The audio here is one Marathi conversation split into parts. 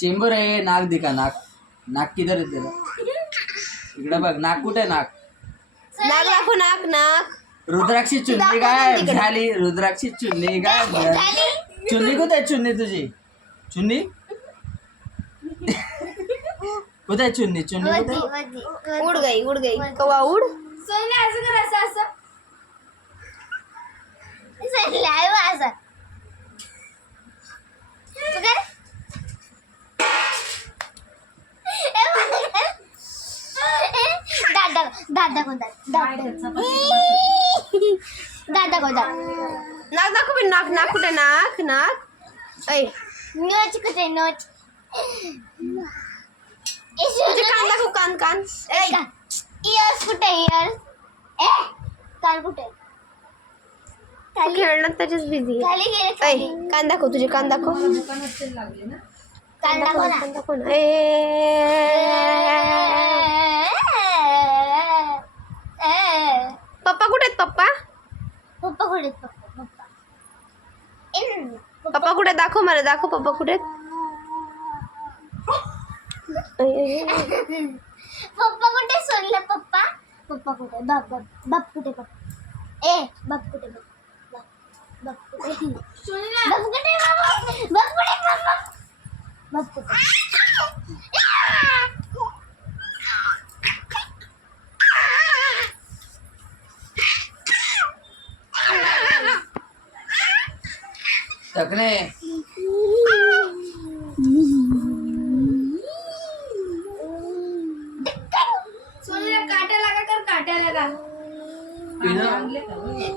चेंबर आहे. नाक दिखा, नाक. नाक किधर आहे तेरा? इकडे बघ, नाक कुठे आहे? नाक दाखव, नाक नाक. रुद्राक्षी चुन्नी काय झाली? रुद्राक्षी चुन्नी काय चुन्नी कुठे आहे? चुन्नी तुझी चुन्नी कुठे आहे? चुन्नी चुन्नी कुठे? उड गई कवा उड. सोन्या असं कर, असं असं लाईव असं तू कर. दादा को नाक दाखव पण. नाक कुठे? नाक नाक. ऐ नोच कुठे? नोच तुझे कान दाखव. कान. इयर्स कुठे? इयर्स कान कुठे? खेळण्यात त्याच्याच बिझी. खाली गेले. ऐ कान दाखव. तुझे कान दाखव. कान दाखव ना. दाखव ना. पप्पा कुठे आहेत? पप्पा पप्पा कुठे? पप्पा कुठे? दाखव मला. दाखव पप्पा कुठे आहेत? पप्पा कुठे? सोडलं पप्पा. पप्पा कुठे? बाप कुठे? पप्पा बाप कुठे? बाप कुठे? बाप कुठे? टकले सोनीला काट्या लागा कर. काट्या लागा.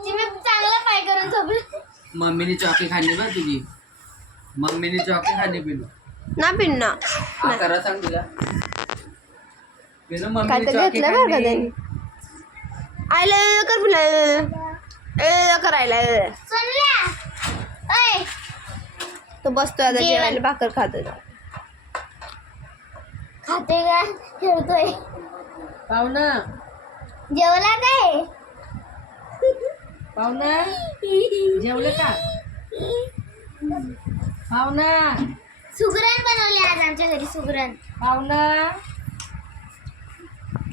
तुम्ही चांगला पाय करून झोपले. मम्मीने चॉकी खाल्ली बा तुझी. मम्मीने चॉकी खाल्ली पिनू. ना पिन्ना हा करा सांग तुला. पिनू काय मम्मीने तर चॉकी घेतलं बरं का खाल्ली. त्यांनी. आयला कर पुन्हा करायला. सोनीला ऐ तो बसतोय आता जेवायला. भाकर खातोय. खाते का? खेळतोय. पाहुणा जेवला काय? पाहुणा जेवले का? पाहुणा सुगरण बनवले आज आमच्या घरी. सुगरण पाहुणा